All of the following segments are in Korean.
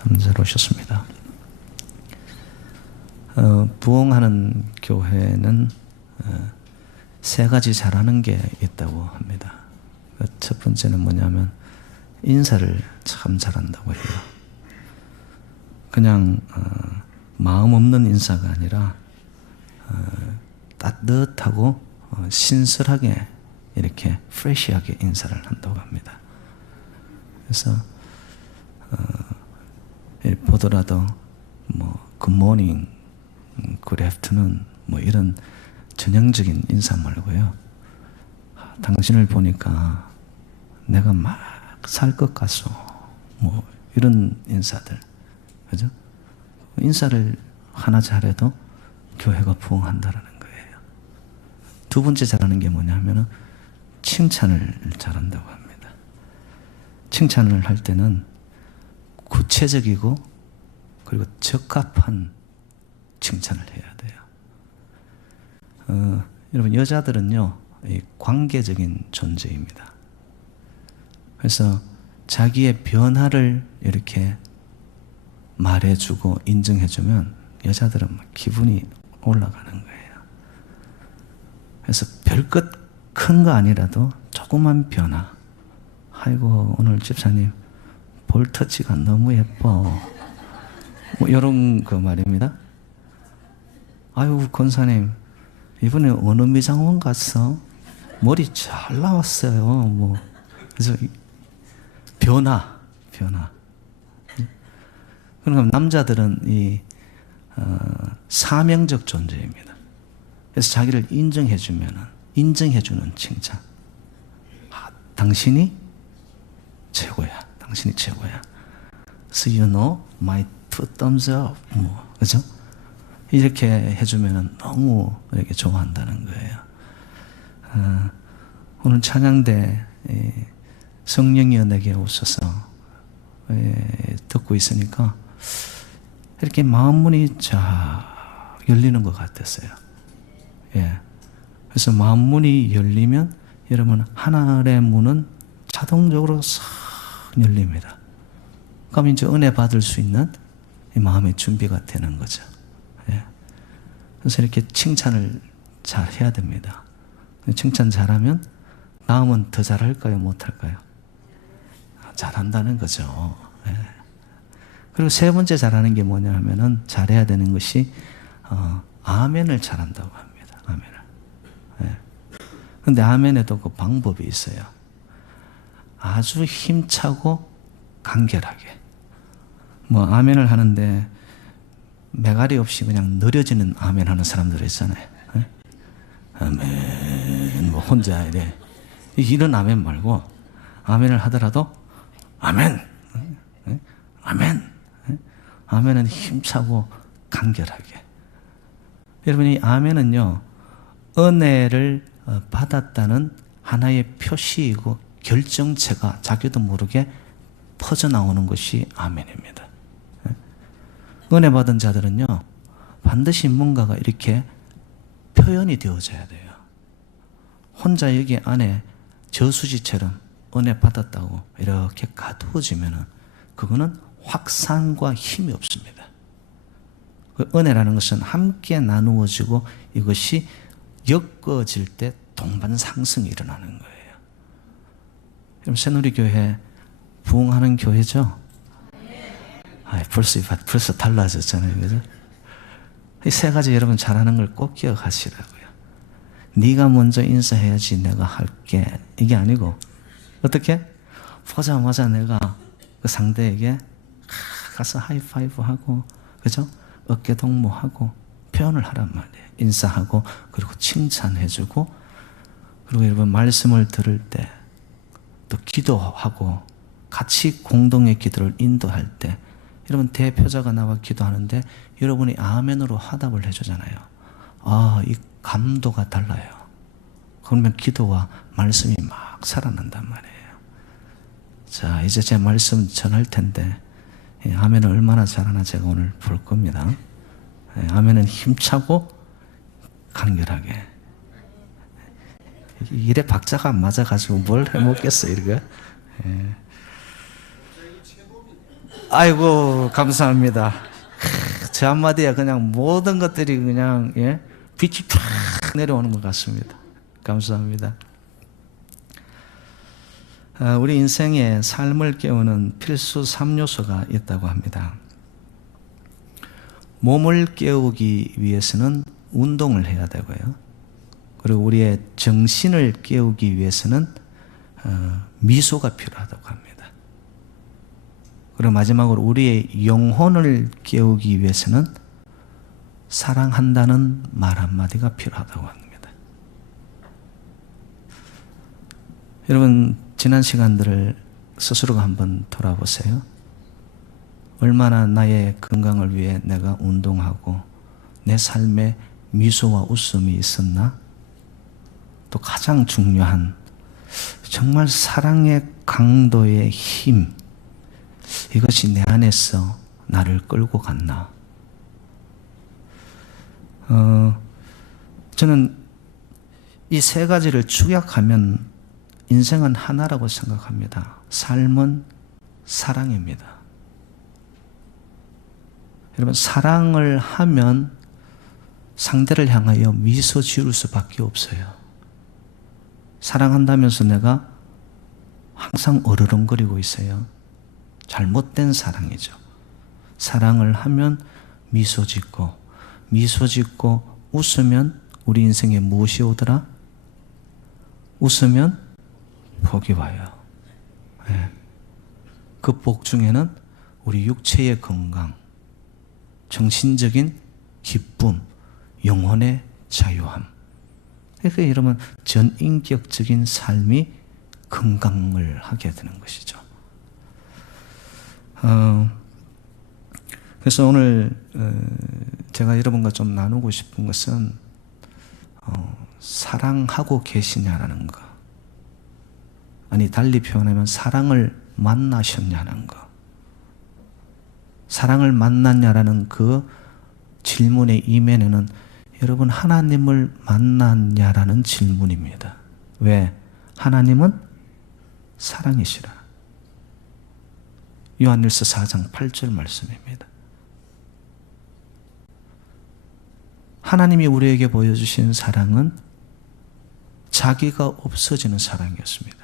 참 잘 오셨습니다. 부흥하는 교회는 세 가지 잘하는 게 있다고 합니다. 첫 번째는 뭐냐면 인사를 참 잘한다고 해요. 그냥 마음 없는 인사가 아니라 따뜻하고 신선하게 이렇게 프레시하게 인사를 한다고 합니다. 그래서 보더라도 뭐 굿모닝, 굿 애프터눈 뭐 이런 전형적인 인사 말고요. 당신을 보니까 내가 막 살 것 같소. 뭐 이런 인사들, 그죠? 인사를 하나 잘해도 교회가 부흥한다라는 거예요. 두 번째 잘하는 게 뭐냐면은 칭찬을 잘한다고 합니다. 칭찬을 할 때는 구체적이고 그리고 적합한 칭찬을 해야 돼요. 여러분 여자들은요 관계적인 존재입니다. 그래서 자기의 변화를 이렇게 말해주고 인정해주면 여자들은 막 기분이 올라가는 거예요. 그래서 별것 큰 거 아니라도 조그만 변화. 아이고 오늘 집사님 볼터치가 너무 예뻐. 뭐 이런 거 말입니다. 아유 권사님 이번에 어느 미장원 갔어? 머리 잘 나왔어요. 뭐 그래서 변화. 그러니까 남자들은 이 사명적 존재입니다. 그래서 자기를 인정해주는 칭찬. 당신이 최고야. 당신이 최고야. So you know my two thumbs up. 뭐 그죠? 이렇게 해주면 너무 이렇게 좋아한다는 거예요. 오늘 찬양대 성령이여 내게 오셔서 듣고 있으니까 이렇게 마음문이 쫙 열리는 것 같았어요. 예. 그래서 마음문이 열리면 여러분 하늘의 문은 자동적으로 싹 열립니다. 그럼 이제 은혜 받을 수 있는 이 마음의 준비가 되는 거죠. 예. 그래서 이렇게 칭찬을 잘 해야 됩니다. 칭찬 잘하면 다음은 더 잘할까요? 못할까요? 잘한다는 거죠. 예. 그리고 세 번째 잘하는 게 뭐냐 하면은 잘해야 되는 것이 아멘을 잘한다고 합니다. 아멘을. 예. 근데 아멘에도 그 방법이 있어요. 아주 힘차고 간결하게. 뭐 아멘을 하는데 매가리 없이 그냥 느려지는 아멘 하는 사람들 있잖아요. 예? 아멘 뭐 혼자 이래. 이런 아멘 말고 아멘을 하더라도 아멘. 예? 아멘. 예? 아멘은 힘차고 간결하게. 여러분이 아멘은요 은혜를 받았다는 하나의 표시이고 결정체가 자기도 모르게 퍼져나오는 것이 아멘입니다. 은혜 받은 자들은요 반드시 뭔가가 이렇게 표현이 되어져야 돼요. 혼자 여기 안에 저수지처럼 은혜 받았다고 이렇게 가두어지면은 그거는 확산과 힘이 없습니다. 그 은혜라는 것은 함께 나누어지고 이것이 엮어질 때 동반 상승이 일어나는 거예요. 그럼 새누리교회 부흥하는 교회죠? 벌써 달라졌잖아요. 그죠? 이 세 가지 여러분 잘하는 걸 꼭 기억하시라고요. 네가 먼저 인사해야지 내가 할게. 이게 아니고 어떻게? 보자마자 내가 그 상대에게 가서 하이파이브 하고 그죠? 어깨 동무하고 표현을 하란 말이에요. 인사하고 그리고 칭찬해주고 그리고 여러분 말씀을 들을 때 또 기도하고 같이 공동의 기도를 인도할 때 여러분 대표자가 나와 기도하는데 여러분이 아멘으로 화답을 해주잖아요. 이 감도가 달라요. 그러면 기도와 말씀이 막 살아난단 말이에요. 자 이제 제 말씀 전할 텐데 아멘을 얼마나 잘하나 제가 오늘 볼 겁니다. 아멘은 힘차고 간결하게. 일에 박자가 안 맞아가지고 뭘 해먹겠어 이거. 아이고, 감사합니다. 제 한마디에 그냥 모든 것들이 그냥, 예? 빛이 팍 내려오는 것 같습니다. 감사합니다. 우리 인생에 삶을 깨우는 필수 3요소가 있다고 합니다. 몸을 깨우기 위해서는 운동을 해야 되고요. 그리고 우리의 정신을 깨우기 위해서는 미소가 필요하다고 합니다. 그리고 마지막으로 우리의 영혼을 깨우기 위해서는 사랑한다는 말 한마디가 필요하다고 합니다. 여러분, 지난 시간들을 스스로가 한번 돌아보세요. 얼마나 나의 건강을 위해 내가 운동하고 내 삶에 미소와 웃음이 있었나? 또 가장 중요한 정말 사랑의 강도의 힘, 이것이 내 안에서 나를 끌고 갔나? 저는 이 세 가지를 축약하면 인생은 하나라고 생각합니다. 삶은 사랑입니다. 여러분, 사랑을 하면 상대를 향하여 미소 지을 수밖에 없어요. 사랑한다면서 내가 항상 어르렁거리고 있어요. 잘못된 사랑이죠. 사랑을 하면 미소 짓고 웃으면 우리 인생에 무엇이 오더라? 웃으면 복이 와요. 네. 그 복 중에는 우리 육체의 건강, 정신적인 기쁨, 영혼의 자유함. 그러니까 여러분, 전인격적인 삶이 건강을 하게 되는 것이죠. 그래서 오늘 제가 여러분과 좀 나누고 싶은 것은 사랑하고 계시냐라는 거. 아니, 달리 표현하면 사랑을 만나셨냐는 거. 사랑을 만났냐라는 그 질문의 이면에는 여러분, 하나님을 만났냐라는 질문입니다. 왜? 하나님은 사랑이시라. 요한일서 4장 8절 말씀입니다. 하나님이 우리에게 보여주신 사랑은 자기가 없어지는 사랑이었습니다.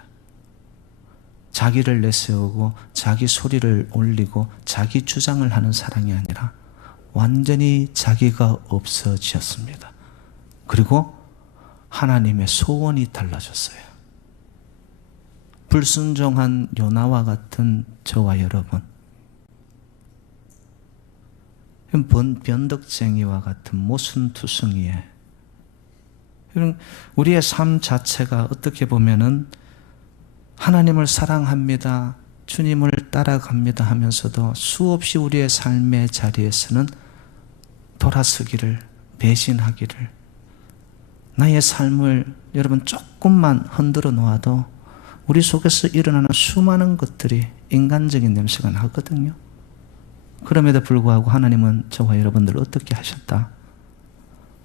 자기를 내세우고 자기 소리를 올리고 자기 주장을 하는 사랑이 아니라 완전히 자기가 없어지었습니다. 그리고 하나님의 소원이 달라졌어요. 불순종한 요나와 같은 저와 여러분, 변덕쟁이와 같은 모순투성이에, 우리의 삶 자체가 어떻게 보면은 하나님을 사랑합니다, 주님을 따라갑니다 하면서도 수없이 우리의 삶의 자리에서는 돌아서기를, 배신하기를, 나의 삶을 여러분 조금만 흔들어 놓아도 우리 속에서 일어나는 수많은 것들이 인간적인 냄새가 나거든요. 그럼에도 불구하고 하나님은 저와 여러분들을 어떻게 하셨다?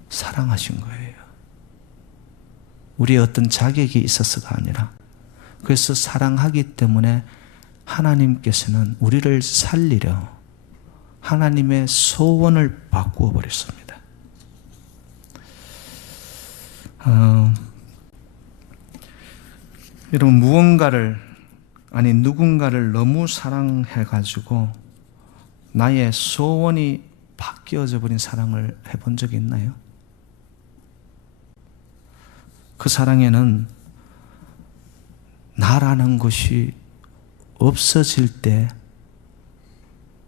사랑하신 거예요. 우리의 어떤 자격이 있어서가 아니라, 그래서 사랑하기 때문에 하나님께서는 우리를 살리려 하나님의 소원을 바꾸어 버렸습니다. 여러분, 누군가를 너무 사랑해가지고 나의 소원이 바뀌어져 버린 사랑을 해본 적이 있나요? 그 사랑에는 나라는 것이 없어질 때,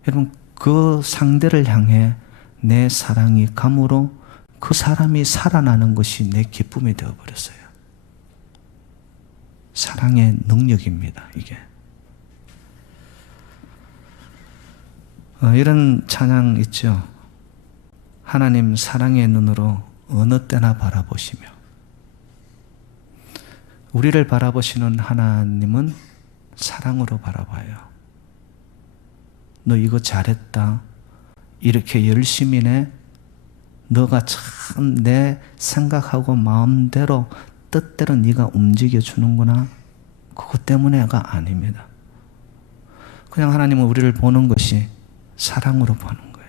여러분, 그 상대를 향해 내 사랑이 감으로 그 사람이 살아나는 것이 내 기쁨이 되어버렸어요. 사랑의 능력입니다, 이게. 이런 찬양 있죠. 하나님 사랑의 눈으로 어느 때나 바라보시며. 우리를 바라보시는 하나님은 사랑으로 바라봐요. 너 이거 잘했다. 이렇게 열심히 해. 너가 참 내 생각하고 마음대로 뜻대로 네가 움직여 주는구나. 그것 때문에가 아닙니다. 그냥 하나님은 우리를 보는 것이 사랑으로 보는 거예요.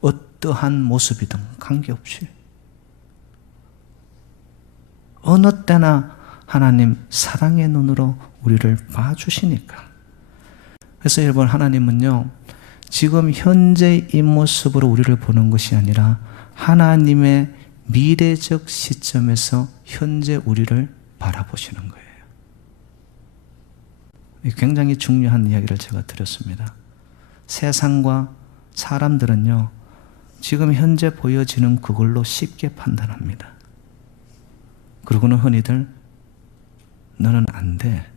어떠한 모습이든 관계없이. 어느 때나 하나님 사랑의 눈으로 우리를 봐주시니까. 그래서 여러분, 하나님은요, 지금 현재 이 모습으로 우리를 보는 것이 아니라 하나님의 미래적 시점에서 현재 우리를 바라보시는 거예요. 굉장히 중요한 이야기를 제가 드렸습니다. 세상과 사람들은요, 지금 현재 보여지는 그걸로 쉽게 판단합니다. 그러고는 흔히들 너는 안 돼.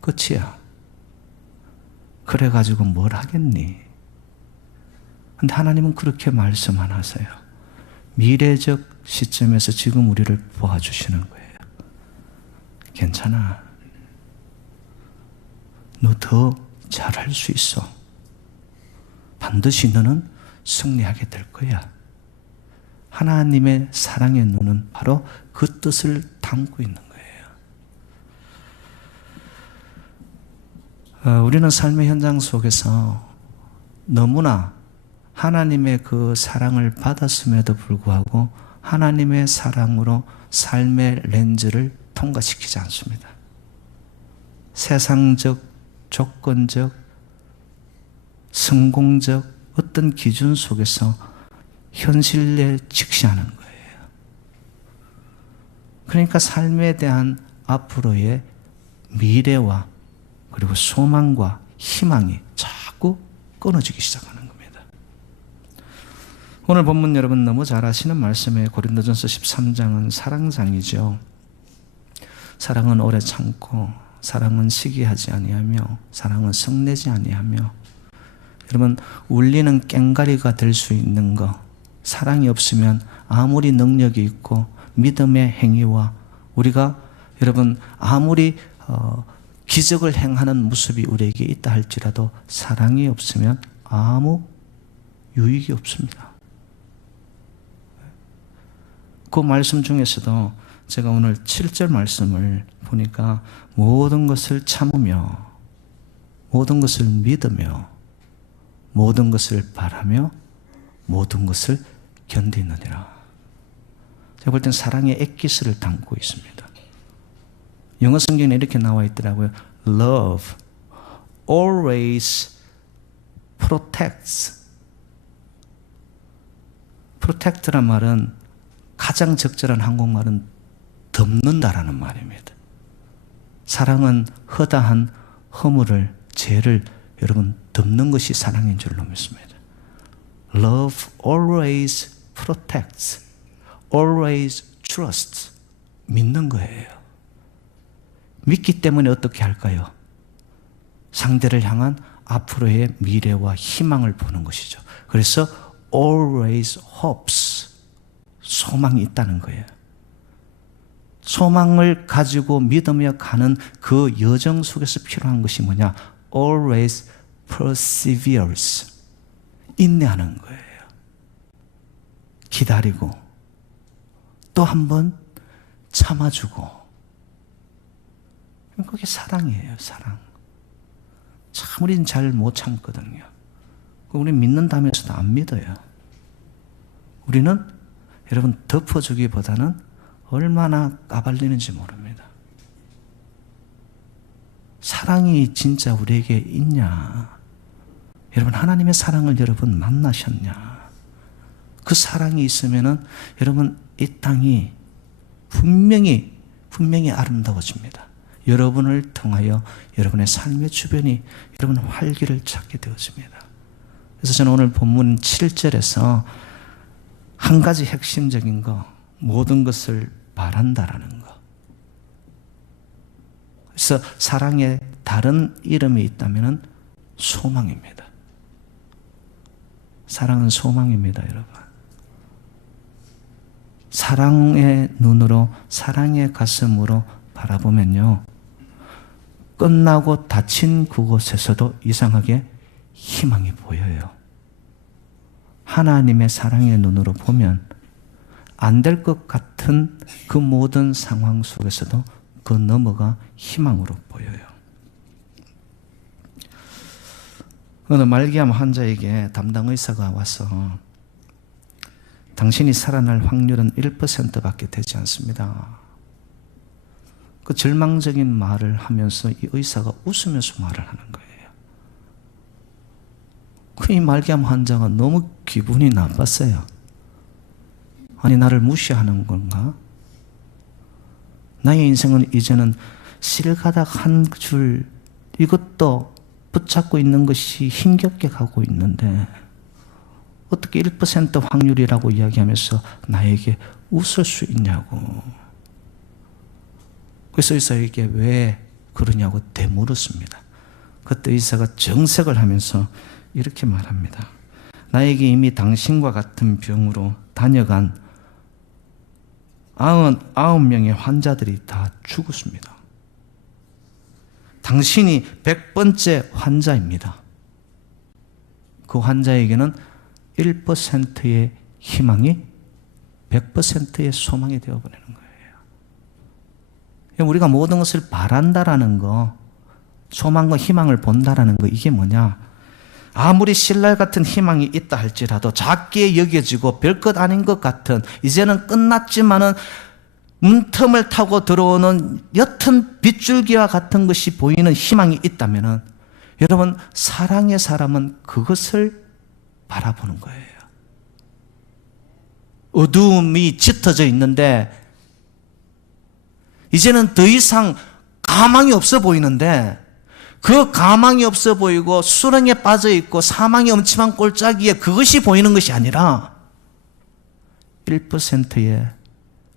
끝이야. 그래가지고 뭘 하겠니? 근데 하나님은 그렇게 말씀 안 하세요. 미래적 시점에서 지금 우리를 보아주시는 거예요. 괜찮아. 너 더 잘할 수 있어. 반드시 너는 승리하게 될 거야. 하나님의 사랑의 눈은 바로 그 뜻을 담고 있는 거예요. 우리는 삶의 현장 속에서 너무나 하나님의 그 사랑을 받았음에도 불구하고 하나님의 사랑으로 삶의 렌즈를 통과시키지 않습니다. 세상적, 조건적, 성공적 어떤 기준 속에서 현실에 직시하는 거예요. 그러니까 삶에 대한 앞으로의 미래와 그리고 소망과 희망이 자꾸 끊어지기 시작하는 겁니다. 오늘 본문 여러분 너무 잘 아시는 말씀에 고린도전서 13장은 사랑장이죠. 사랑은 오래 참고, 사랑은 시기하지 아니하며, 사랑은 성내지 아니하며. 여러분, 울리는 꽹가리가 될 수 있는 거, 사랑이 없으면 아무리 능력이 있고 믿음의 행위와 우리가 여러분 아무리 기적을 행하는 모습이 우리에게 있다 할지라도 사랑이 없으면 아무 유익이 없습니다. 그 말씀 중에서도 제가 오늘 7절 말씀을 보니까 모든 것을 참으며 모든 것을 믿으며 모든 것을 바라며 모든 것을 견디느니라. 제가 볼 땐 사랑의 액기스를 담고 있습니다. 영어 성경에 이렇게 나와 있더라고요. Love always protects. protect란 말은 가장 적절한 한국말은 덮는다라는 말입니다. 사랑은 허다한 허물을, 죄를 여러분 덮는 것이 사랑인 줄로 믿습니다. Love always protects, always trusts. 믿는 거예요. 믿기 때문에 어떻게 할까요? 상대를 향한 앞으로의 미래와 희망을 보는 것이죠. 그래서 always hopes, 소망이 있다는 거예요. 소망을 가지고 믿으며 가는 그 여정 속에서 필요한 것이 뭐냐? always perseveres, 인내하는 거예요. 기다리고 또 한 번 참아주고. 그게 사랑이에요. 사랑. 참 우리는 잘 못 참거든요. 우리 믿는다면서도 안 믿어요. 우리는 여러분 덮어주기보다는 얼마나 까발리는지 모릅니다. 사랑이 진짜 우리에게 있냐? 여러분 하나님의 사랑을 여러분 만나셨냐? 그 사랑이 있으면은 여러분 이 땅이 분명히 아름다워집니다. 여러분을 통하여 여러분의 삶의 주변이 여러분 활기를 찾게 되어집니다. 그래서 저는 오늘 본문 7절에서 한 가지 핵심적인 거, 모든 것을 바란다라는 거. 그래서 사랑에 다른 이름이 있다면 소망입니다. 사랑은 소망입니다, 여러분. 사랑의 눈으로, 사랑의 가슴으로 바라보면요, 끝나고 닫힌 그곳에서도 이상하게 희망이 보여요. 하나님의 사랑의 눈으로 보면 안 될 것 같은 그 모든 상황 속에서도 그 너머가 희망으로 보여요. 어느 말기암 환자에게 담당 의사가 와서 당신이 살아날 확률은 1%밖에 되지 않습니다. 그 절망적인 말을 하면서 이 의사가 웃으면서 말을 하는 거예요. 이 말기암 환자가 너무 기분이 나빴어요. 아니, 나를 무시하는 건가? 나의 인생은 이제는 실가닥 한 줄 이것도 붙잡고 있는 것이 힘겹게 가고 있는데 어떻게 1% 확률이라고 이야기하면서 나에게 웃을 수 있냐고. 그래서 의사에게 왜 그러냐고 되물었습니다. 그때 의사가 정색을 하면서 이렇게 말합니다. 나에게 이미 당신과 같은 병으로 다녀간 99명의 환자들이 다 죽었습니다. 당신이 100번째 환자입니다. 그 환자에게는 1%의 희망이 100%의 소망이 되어버리는 거예요. 우리가 모든 것을 바란다라는 거, 소망과 희망을 본다라는 거, 이게 뭐냐? 아무리 신랄 같은 희망이 있다 할지라도 작게 여겨지고 별것 아닌 것 같은, 이제는 끝났지만은 문틈을 타고 들어오는 옅은 빗줄기와 같은 것이 보이는 희망이 있다면은 여러분, 사랑의 사람은 그것을 바라보는 거예요. 어두움이 짙어져 있는데 이제는 더 이상 가망이 없어 보이는데 그 가망이 없어 보이고 수렁에 빠져 있고 사망의 엄침한 골짜기에 그것이 보이는 것이 아니라 1%의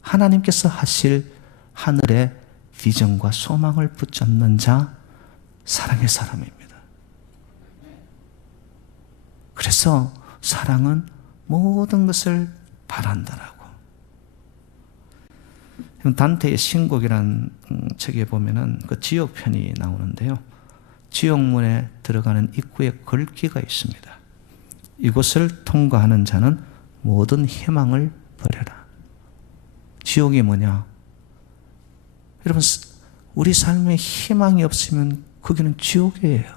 하나님께서 하실 하늘의 비전과 소망을 붙잡는 자, 사랑의 사람입니다. 그래서 사랑은 모든 것을 바란다라고. 단테의 신곡이라는 책에 보면은 그 지옥편이 나오는데요. 지옥문에 들어가는 입구에 글귀가 있습니다. 이곳을 통과하는 자는 모든 희망을 버려라. 지옥이 뭐냐? 여러분, 우리 삶에 희망이 없으면 거기는 지옥이에요.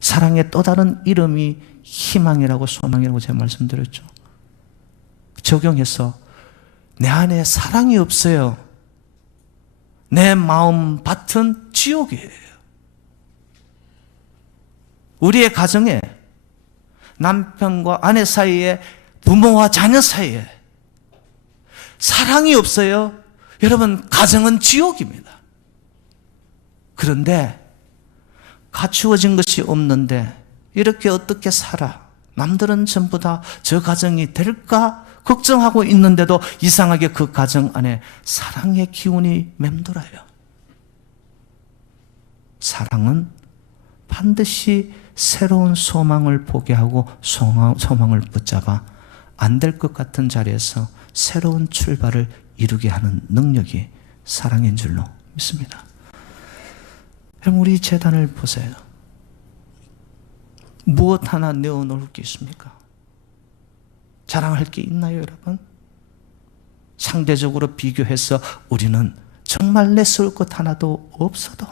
사랑의 또 다른 이름이 희망이라고 소망이라고 제가 말씀드렸죠. 적용해서 내 안에 사랑이 없어요. 내 마음 밭은 지옥이에요. 우리의 가정에, 남편과 아내 사이에, 부모와 자녀 사이에 사랑이 없어요. 여러분, 가정은 지옥입니다. 그런데 갖추어진 것이 없는데 이렇게 어떻게 살아? 남들은 전부 다 저 가정이 될까 걱정하고 있는데도 이상하게 그 가정 안에 사랑의 기운이 맴돌아요. 사랑은 반드시 새로운 소망을 보게 하고 소망을 붙잡아 안 될 것 같은 자리에서 새로운 출발을 이루게 하는 능력이 사랑인 줄로 믿습니다. 여러분, 우리 재단을 보세요. 무엇 하나 내어놓을 게 있습니까? 자랑할 게 있나요, 여러분? 상대적으로 비교해서 우리는 정말 내세울 것 하나도 없어도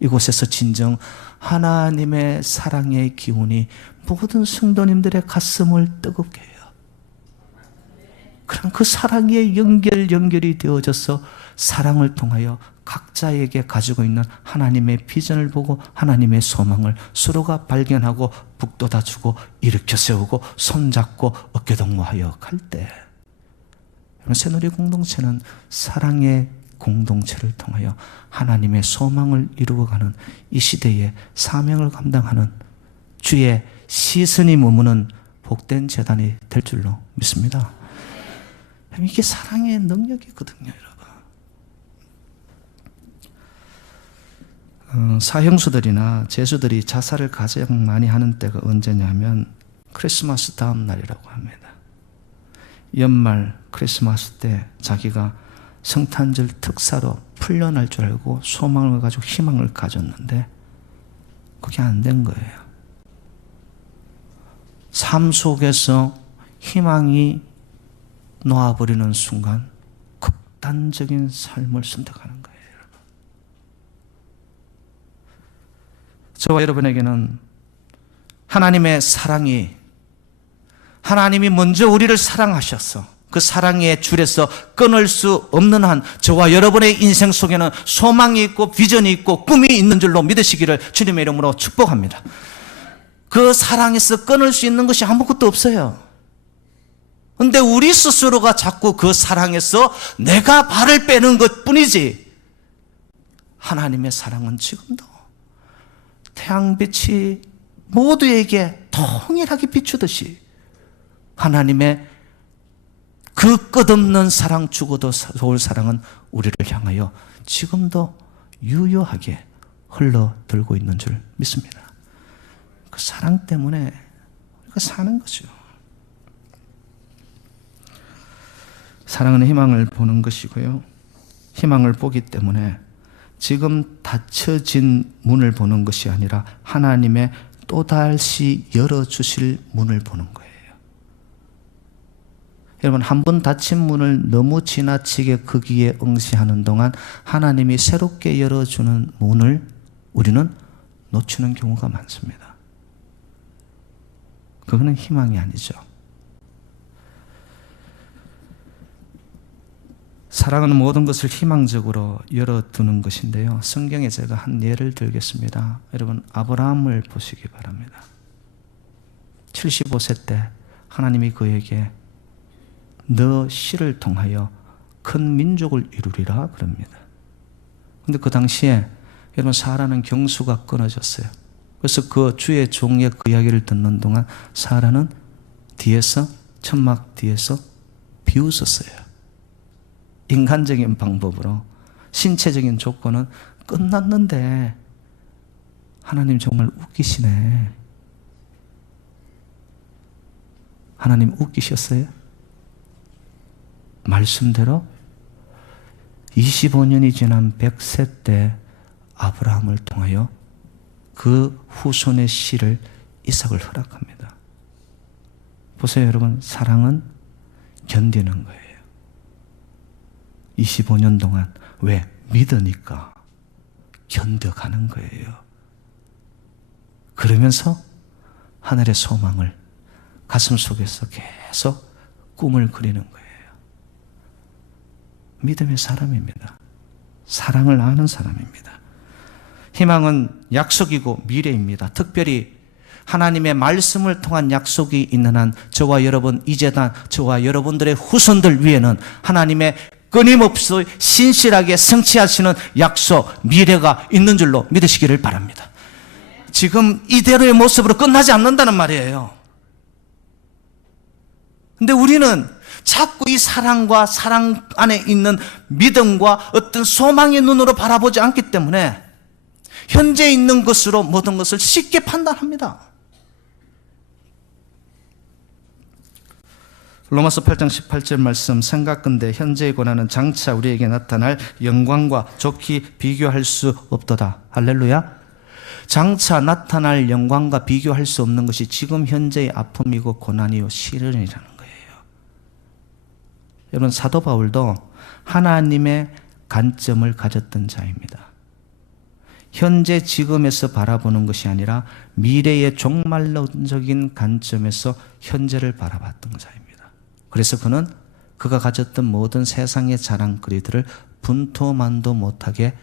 이곳에서 진정 하나님의 사랑의 기운이 모든 성도님들의 가슴을 뜨겁게 해요. 그럼 그 사랑의 연결이 되어져서 사랑을 통하여 각자에게 가지고 있는 하나님의 비전을 보고 하나님의 소망을 서로가 발견하고 북돋아주고 일으켜 세우고 손잡고 어깨동무하여 갈 때, 새누리 공동체는 사랑의 공동체를 통하여 하나님의 소망을 이루어가는 이 시대의 사명을 감당하는 주의 시선이 머무는 복된 재단이 될 줄로 믿습니다. 이게 사랑의 능력이거든요, 여러분. 사형수들이나 죄수들이 자살을 가장 많이 하는 때가 언제냐면 크리스마스 다음 날이라고 합니다. 연말 크리스마스 때 자기가 성탄절 특사로 풀려날 줄 알고 소망을 가지고 희망을 가졌는데 그게 안 된 거예요. 삶 속에서 희망이 놓아버리는 순간 극단적인 삶을 선택하는 거예요. 저와 여러분에게는 하나님의 사랑이, 하나님이 먼저 우리를 사랑하셔서 그 사랑의 줄에서 끊을 수 없는 한 저와 여러분의 인생 속에는 소망이 있고 비전이 있고 꿈이 있는 줄로 믿으시기를 주님의 이름으로 축복합니다. 그 사랑에서 끊을 수 있는 것이 아무것도 없어요. 그런데 우리 스스로가 자꾸 그 사랑에서 내가 발을 빼는 것뿐이지, 하나님의 사랑은 지금도 태양빛이 모두에게 동일하게 비추듯이 하나님의 그 끝없는 사랑, 죽어도 좋을 사랑은 우리를 향하여 지금도 유효하게 흘러들고 있는 줄 믿습니다. 그 사랑 때문에 우리가 사는 거죠. 사랑은 희망을 보는 것이고요, 희망을 보기 때문에 지금 닫혀진 문을 보는 것이 아니라 하나님의 또다시 열어주실 문을 보는 거예요. 여러분, 한 번 닫힌 문을 너무 지나치게 거기에 응시하는 동안 하나님이 새롭게 열어주는 문을 우리는 놓치는 경우가 많습니다. 그거는 희망이 아니죠. 사랑은 모든 것을 희망적으로 열어두는 것인데요, 성경에 제가 한 예를 들겠습니다. 여러분, 아브라함을 보시기 바랍니다. 75세 때 하나님이 그에게 너 씨를 통하여 큰 민족을 이루리라 그럽니다. 그런데 그 당시에 여러분, 사라는 경수가 끊어졌어요. 그래서 그 주의 종의 그 이야기를 듣는 동안 사라는 뒤에서, 천막 뒤에서 비웃었어요. 인간적인 방법으로 신체적인 조건은 끝났는데 하나님 정말 웃기시네. 하나님 웃기셨어요? 말씀대로 25년이 지난 100세 때 아브라함을 통하여 그 후손의 씨를 이삭을 허락합니다. 보세요 여러분, 사랑은 견디는 거예요. 25년 동안. 왜? 믿으니까 견뎌가는 거예요. 그러면서 하늘의 소망을 가슴 속에서 계속 꿈을 그리는 거예요. 믿음의 사람입니다. 사랑을 아는 사람입니다. 희망은 약속이고 미래입니다. 특별히 하나님의 말씀을 통한 약속이 있는 한 저와 여러분, 이 재단, 저와 여러분들의 후손들 위에는 하나님의 끊임없이 신실하게 성취하시는 약속, 미래가 있는 줄로 믿으시기를 바랍니다. 지금 이대로의 모습으로 끝나지 않는다는 말이에요. 근데 우리는 자꾸 이 사랑과 사랑 안에 있는 믿음과 어떤 소망의 눈으로 바라보지 않기 때문에 현재 있는 것으로 모든 것을 쉽게 판단합니다. 로마서 8장 18절 말씀, 생각건대 현재의 고난은 장차 우리에게 나타날 영광과 좋게 비교할 수 없도다. 할렐루야. 장차 나타날 영광과 비교할 수 없는 것이 지금 현재의 아픔이고 고난이요 시련이라는 거예요. 여러분, 사도 바울도 하나님의 관점을 가졌던 자입니다. 현재 지금에서 바라보는 것이 아니라 미래의 종말론적인 관점에서 현재를 바라봤던 자입니다. 그래서 그는 그가 가졌던 모든 세상의 자랑거리들을 분토만도 못하게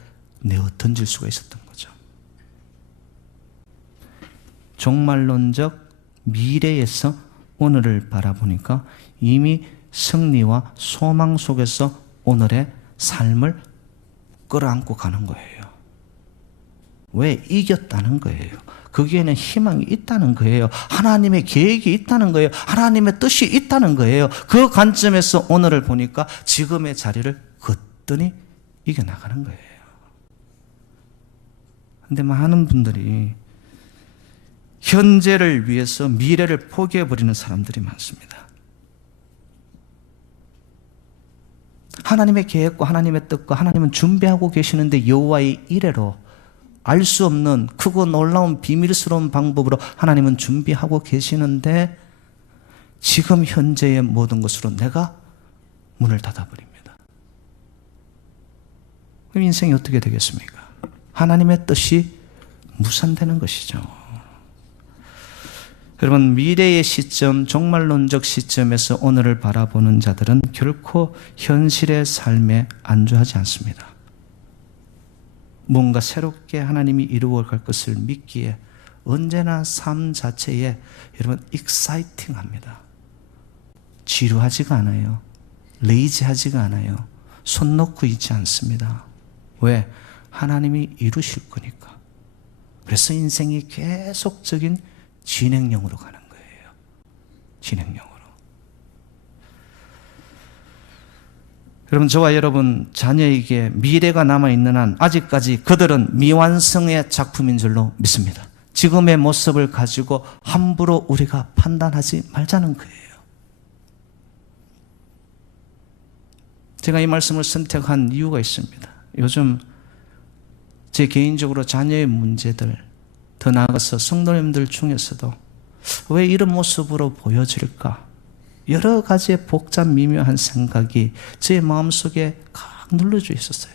내어 던질 수가 있었던 거죠. 종말론적 미래에서 오늘을 바라보니까 이미 승리와 소망 속에서 오늘의 삶을 끌어안고 가는 거예요. 왜? 이겼다는 거예요. 거기에는 희망이 있다는 거예요. 하나님의 계획이 있다는 거예요. 하나님의 뜻이 있다는 거예요. 그 관점에서 오늘을 보니까 지금의 자리를 거뜬히 이겨나가는 거예요. 그런데 많은 분들이 현재를 위해서 미래를 포기해버리는 사람들이 많습니다. 하나님의 계획과 하나님의 뜻과 하나님은 준비하고 계시는데 여호와의 이래로 알 수 없는 크고 놀라운 비밀스러운 방법으로 하나님은 준비하고 계시는데 지금 현재의 모든 것으로 내가 문을 닫아버립니다. 그럼 인생이 어떻게 되겠습니까? 하나님의 뜻이 무산되는 것이죠. 여러분, 미래의 시점, 종말론적 시점에서 오늘을 바라보는 자들은 결코 현실의 삶에 안주하지 않습니다. 뭔가 새롭게 하나님이 이루어갈 것을 믿기에 언제나 삶 자체에 여러분 익사이팅합니다. 지루하지가 않아요. 레이지하지가 않아요. 손 놓고 있지 않습니다. 왜? 하나님이 이루실 거니까. 그래서 인생이 계속적인 진행형으로 가는 거예요. 진행형으로. 여러분, 저와 여러분 자녀에게 미래가 남아있는 한 아직까지 그들은 미완성의 작품인 줄로 믿습니다. 지금의 모습을 가지고 함부로 우리가 판단하지 말자는 거예요. 제가 이 말씀을 선택한 이유가 있습니다. 요즘 제 개인적으로 자녀의 문제들, 더 나아가서 성도님들 중에서도 왜 이런 모습으로 보여질까? 여러 가지의 복잡 미묘한 생각이 제 마음속에 각 눌러져 있었어요.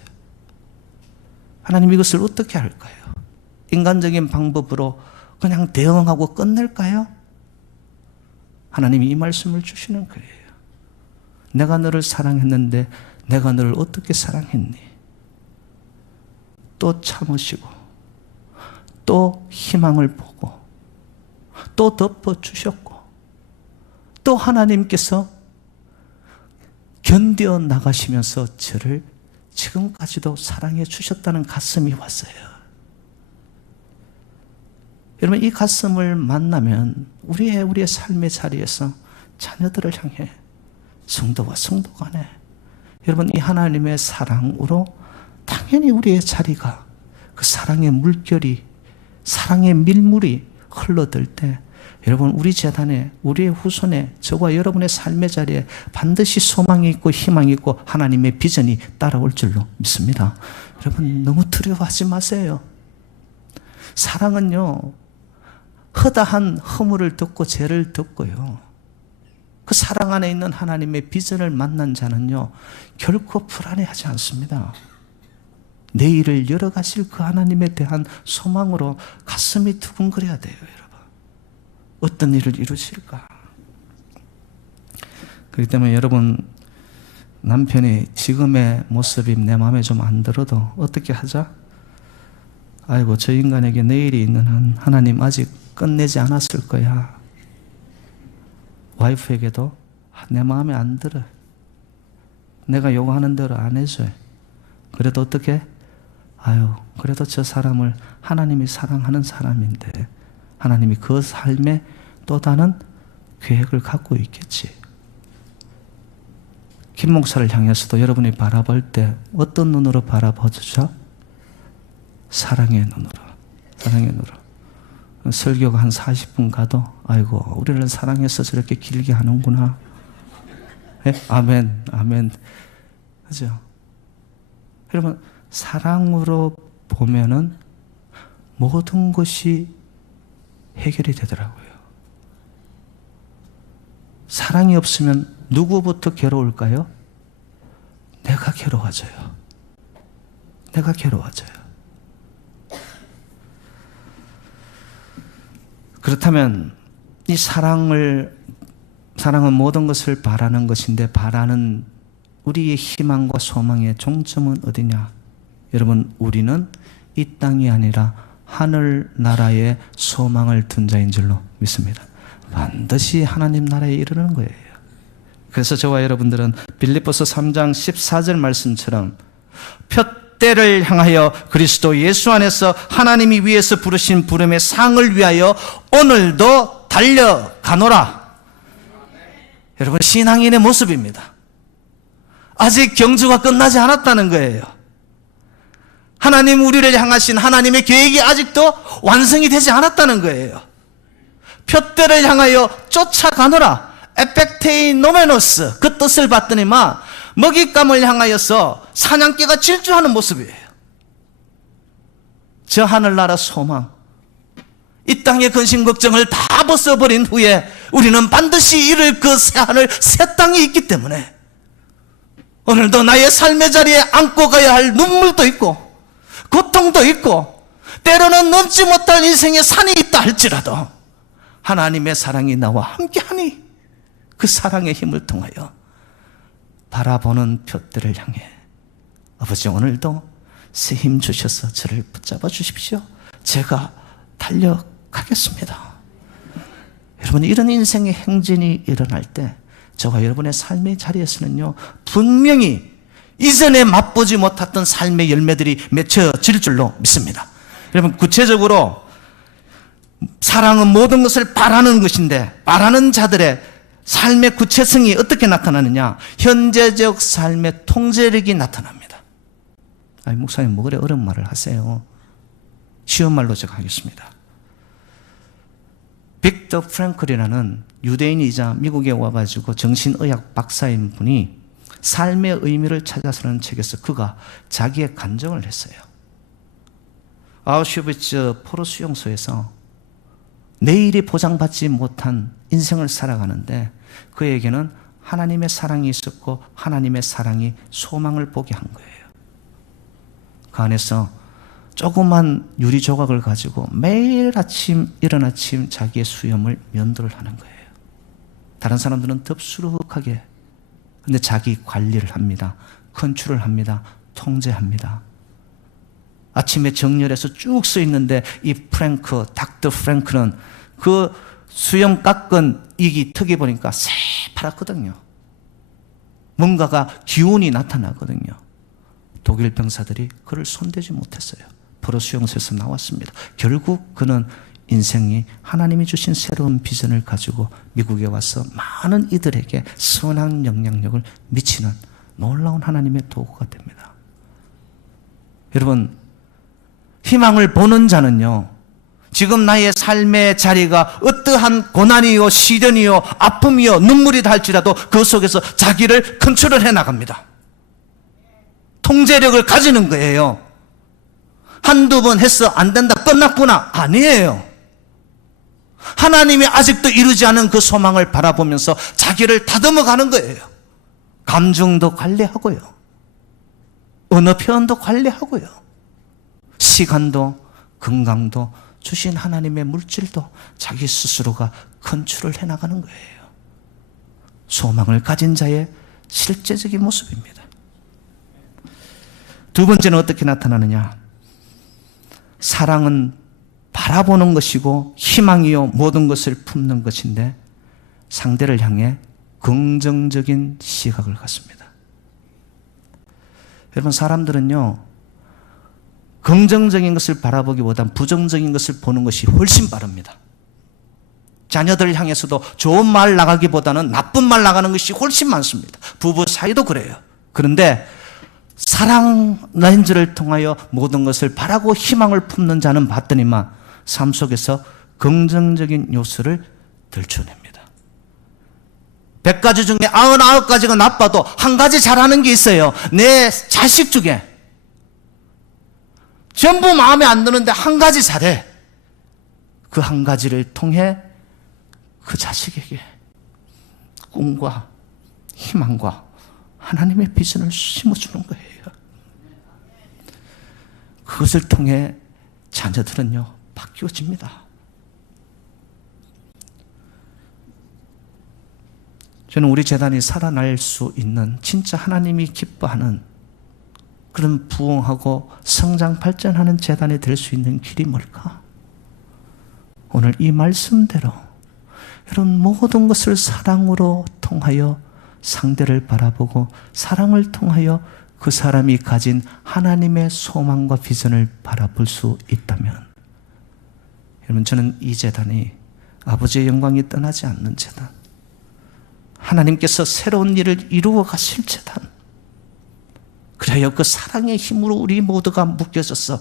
하나님, 이것을 어떻게 할까요? 인간적인 방법으로 그냥 대응하고 끝낼까요? 하나님이 이 말씀을 주시는 거예요. 내가 너를 사랑했는데 내가 너를 어떻게 사랑했니? 또 참으시고 또 희망을 보고 또 덮어주셨고 또 하나님께서 견뎌 나가시면서 저를 지금까지도 사랑해 주셨다는 가슴이 왔어요. 여러분, 이 가슴을 만나면 우리의 삶의 자리에서 자녀들을 향해, 성도와 성도 간에 여러분 이 하나님의 사랑으로 당연히 우리의 자리가 그 사랑의 물결이, 사랑의 밀물이 흘러들 때 여러분 우리 재단에, 우리의 후손에, 저와 여러분의 삶의 자리에 반드시 소망이 있고 희망이 있고 하나님의 비전이 따라올 줄로 믿습니다. 여러분 너무 두려워하지 마세요. 사랑은요, 허다한 허물을 덮고 죄를 덮고요, 그 사랑 안에 있는 하나님의 비전을 만난 자는요 결코 불안해하지 않습니다. 내일을 열어가실 그 하나님에 대한 소망으로 가슴이 두근거려야 돼요. 여러분, 어떤 일을 이루실까? 그렇기 때문에 여러분, 남편이 지금의 모습이 내 마음에 좀 안 들어도 어떻게 하자? 아이고, 저 인간에게 내일이 있는 한 하나님 아직 끝내지 않았을 거야. 와이프에게도 내 마음에 안 들어, 내가 요구하는 대로 안 해줘요. 그래도 어떻게? 아유, 그래도 저 사람을 하나님이 사랑하는 사람인데 하나님이 그 삶에 또 다른 계획을 갖고 있겠지. 김 목사를 향해서도 여러분이 바라볼 때 어떤 눈으로 바라봐주죠? 사랑의 눈으로. 사랑의 눈으로. 설교가 한 40분 가도 아이고, 우리를 사랑해서 저렇게 길게 하는구나. 네? 아멘, 아멘. 그죠? 여러분, 사랑으로 보면은 모든 것이 해결이 되더라고요. 사랑이 없으면 누구부터 괴로울까요? 내가 괴로워져요. 내가 괴로워져요. 그렇다면 이 사랑은 모든 것을 바라는 것인데, 바라는 우리의 희망과 소망의 종점은 어디냐? 여러분, 우리는 이 땅이 아니라 하늘나라에 소망을 둔 자인 줄로 믿습니다. 반드시 하나님 나라에 이르는 거예요. 그래서 저와 여러분들은 빌립보서 3장 14절 말씀처럼 표대를 향하여 그리스도 예수 안에서 하나님이 위에서 부르신 부름의 상을 위하여 오늘도 달려가노라. 여러분, 신앙인의 모습입니다. 아직 경주가 끝나지 않았다는 거예요. 하나님 우리를 향하신 하나님의 계획이 아직도 완성이 되지 않았다는 거예요. 표대를 향하여 쫓아가노라. 에펙테이 노메노스, 그 뜻을 봤더니만 먹잇감을 향하여서 사냥개가 질주하는 모습이에요. 저 하늘나라 소망, 이 땅의 근심 걱정을 다 벗어버린 후에 우리는 반드시 이룰 그 새하늘 새 땅이 있기 때문에 오늘도 나의 삶의 자리에 안고 가야 할 눈물도 있고 고통도 있고 때로는 넘지 못할 인생의 산이 있다 할지라도 하나님의 사랑이 나와 함께하니 그 사랑의 힘을 통하여 바라보는 둯대를 향해 아버지 오늘도 새 힘 주셔서 저를 붙잡아 주십시오. 제가 달려가겠습니다. 여러분, 이런 인생의 행진이 일어날 때 저와 여러분의 삶의 자리에서는요, 분명히 이전에 맛보지 못했던 삶의 열매들이 맺혀질 줄로 믿습니다. 여러분, 구체적으로 사랑은 모든 것을 바라는 것인데, 바라는 자들의 삶의 구체성이 어떻게 나타나느냐? 현재적 삶의 통제력이 나타납니다. 아니, 목사님 뭐 그래 어려운 말을 하세요. 쉬운 말로 제가 하겠습니다. 빅터 프랭클이라는 유대인이자 미국에 와가지고 정신의학 박사인 분이 삶의 의미를 찾아서라는 책에서 그가 자기의 간증을 했어요. 아우슈비츠 포로 수용소에서 내일이 보장받지 못한 인생을 살아가는데 그에게는 하나님의 사랑이 있었고 하나님의 사랑이 소망을 보게 한 거예요. 그 안에서 조그만 유리 조각을 가지고 매일 아침 이른 아침 자기의 수염을 면도를 하는 거예요. 다른 사람들은 덥수룩하게, 근데 자기 관리를 합니다. 컨트롤을 합니다. 통제합니다. 아침에 정렬해서 쭉 써 있는데 이 닥터 프랭크는 그 수염 깎은 이 턱에 보니까 새파랗거든요. 뭔가가 기운이 나타나거든요. 독일 병사들이 그를 손대지 못했어요. 포로 수용소에서 나왔습니다. 결국 그는 인생이 하나님이 주신 새로운 비전을 가지고 미국에 와서 많은 이들에게 선한 영향력을 미치는 놀라운 하나님의 도구가 됩니다. 여러분, 희망을 보는 자는요, 지금 나의 삶의 자리가 어떠한 고난이요, 시련이요, 아픔이요, 눈물이다 할지라도 그 속에서 자기를 컨트롤해 나갑니다. 통제력을 가지는 거예요. 한두 번 했어 안 된다 끝났구나 아니에요. 하나님이 아직도 이루지 않은 그 소망을 바라보면서 자기를 다듬어 가는 거예요. 감정도 관리하고요, 언어 표현도 관리하고요, 시간도 건강도 주신 하나님의 물질도 자기 스스로가 컨트롤 해나가는 거예요. 소망을 가진 자의 실제적인 모습입니다. 두 번째는 어떻게 나타나느냐? 사랑은 바라보는 것이고 희망이요 모든 것을 품는 것인데 상대를 향해 긍정적인 시각을 갖습니다. 여러분, 사람들은요, 긍정적인 것을 바라보기보단 부정적인 것을 보는 것이 훨씬 빠릅니다. 자녀들을 향해서도 좋은 말 나가기보다는 나쁜 말 나가는 것이 훨씬 많습니다. 부부 사이도 그래요. 그런데 사랑 렌즈를 통하여 모든 것을 바라고 희망을 품는 자는 봤더니만 삶 속에서 긍정적인 요소를 들춰냅니다. 100가지 중에 99가지가 나빠도 한 가지 잘하는 게 있어요. 내 자식 중에 전부 마음에 안 드는데 한 가지 잘해. 그 한 가지를 통해 그 자식에게 꿈과 희망과 하나님의 비전을 심어주는 거예요. 그것을 통해 자녀들은요, 바뀌어집니다. 저는 우리 재단이 살아날 수 있는 진짜 하나님이 기뻐하는 그런 부흥하고 성장 발전하는 재단이 될 수 있는 길이 뭘까? 오늘 이 말씀대로 이런 모든 것을 사랑으로 통하여 상대를 바라보고 사랑을 통하여 그 사람이 가진 하나님의 소망과 비전을 바라볼 수 있다면, 여러분, 저는 이 재단이 아버지의 영광이 떠나지 않는 재단, 하나님께서 새로운 일을 이루어 가실 재단, 그래야 그 사랑의 힘으로 우리 모두가 묶여져서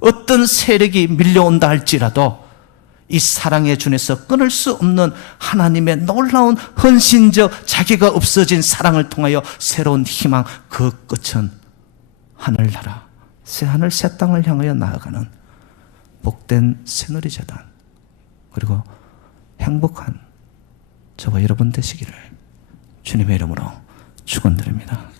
어떤 세력이 밀려온다 할지라도 이 사랑의 준에서 끊을 수 없는 하나님의 놀라운 헌신적 자기가 없어진 사랑을 통하여 새로운 희망, 그 끝은 하늘나라, 새하늘 새 땅을 향하여 나아가는 복된 새누리 재단, 그리고 행복한 저와 여러분 되시기를 주님의 이름으로 축원드립니다.